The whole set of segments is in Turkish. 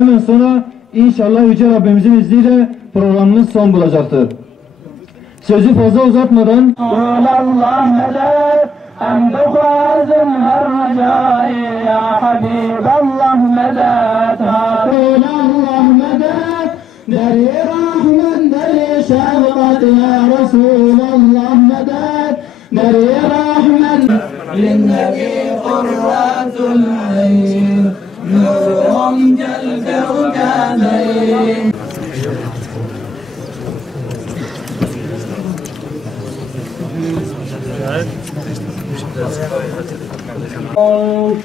Bundan sonra inşallah Yüce Rabbimizin izniyle programımız son bulacaktır. Sözü fazla uzatmadan أنت خازن الرجاء يا حبيب الله مدد رسول الله مدد دري رحمة دري شفقة يا رسول الله مدد دري رحمة للنبي قرة العين نورهم كالكوكبين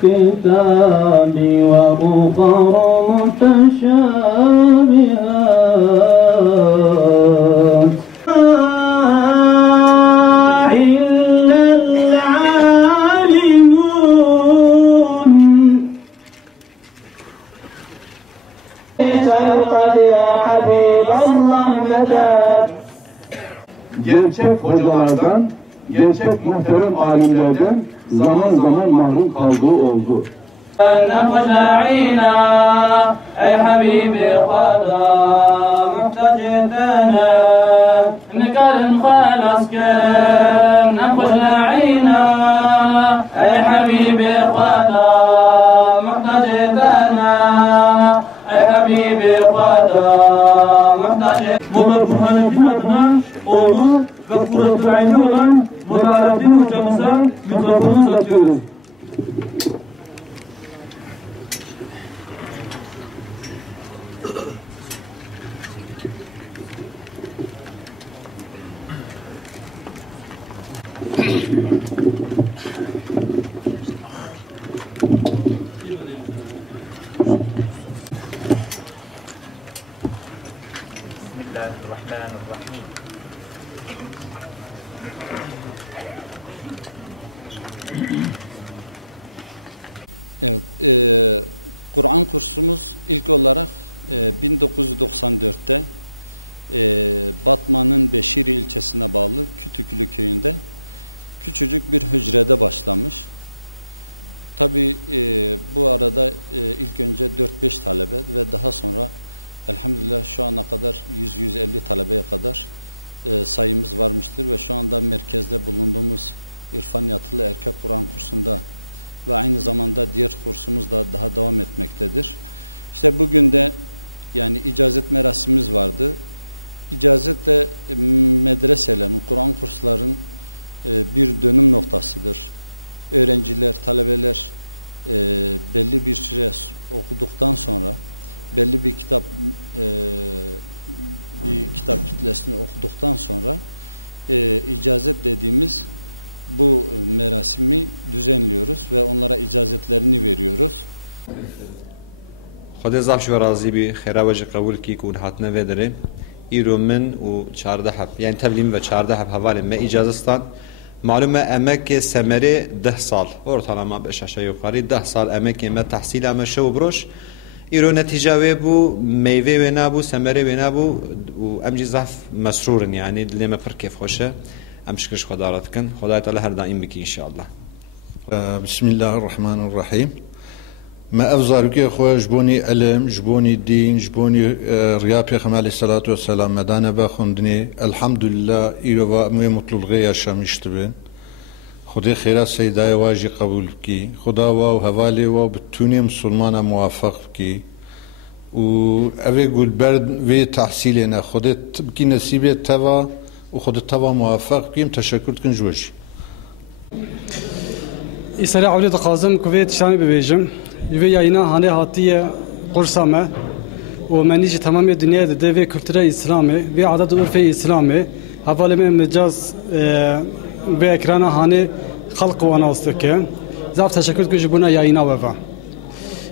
كتابي وأخر متشابهات إلا العالمون شرقت يا حبيب الله مدد. Gerçek hocalardan, gerçek muhterem alimlerden zaman zaman mahrum kaldığı oldu. نخشعينا أي حبيبي خدا محتجتنا نكرم خلاص كن نخشعينا أي حبيبي خدا محتجتنا أي حبيبي خدا محتجتنا. Bunlar Kur'an-ı Kerim adına oğlu ve Kur'an-ı Aynı olan Muharrem hocamıza mikrofonu uzatıyoruz. Bismillahirrahmanirrahim. Evet, Kur'an kursumuz ilk olarak 1994'te Batman'ın Beşiri ilçesine bağlı Kütüklü köyünde küçücük bir hücrede başlamış. Tabi bu arada ilk önce 4-5 talebe ve daha sonra elhamdülillah şu ana kadar 100-150 talebeye kadar sayımız varmıştır ve şu anda merkezde bulunduğumuz İrfan Yatılı Erkek Kur'an kursunda ve aynı zamanda diğer kursumuz da daha devam etmektedir. İşte bugün de yani icazet merasimimiz vardı. İcazet de medreselerin, Kur'an kursların bir dönüm noktasıdır. Öğrenciler, talebeler belli bir süre okuduktan sonra belli bir kitap kitlesini okuduktan sonra icazet dediğimiz bu merasimi düzenliyoruz ve onlara icazetlerini veriyoruz. خدا زاف شو راضي بي خيراوج قبول كي كون حتنا ودره إيرو من و 14 حب يعني تبليم و 14 حب حواله ما إجازستان معلومة أمك سمرة 10 سال ortalama 5 aşağı yukarı 10 سال أمك ما تحصيل أما شو بروش إيرو نتيجة وبو ميوه ونابو سمرة ونابو وأمجي زاف مسرورن يعني لما پر كيف خوشه أمشكرش خدا راتكن خدا تعالى هر دائم بكي إن شاء الله. بسم الله الرحمن الرحيم. ما أفضل كي خوش جبوني علم جبوني دين جبوني ريابي خمال الصلاة والسلام مدانا بخندني الحمد لله إيروا مي مطلوب غير شامشتبين خدي خيرات سيداي واجي قبول كي خدا واو هوالي واو بتوني مسلمانا موافق كي و أبي قول برد في تحصيلنا خدي بكي نسيبي توا وخد الطبع موفق بكم تشكر كن جوج. İsa'ya avli daqazım kuvvet şami bebejim. Ve yayına hani hatiye kursame o manici tamamı dünyada de ve kültüre İslam'ı ve adet urfe İslam'ı havaleme mecaz ve ekrana hani halk ve anastike. Zaf teşekkür küçük buna yayına veva.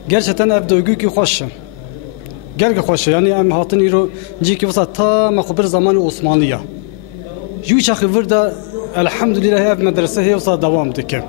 Gerçekten ev duygu ki hoş. Gerçek hoş yani em hatın iro ciki vasa ta makbir zamanı Osmanlıya. Yüçakı burada elhamdülillah ev medrese hevsa devam dike.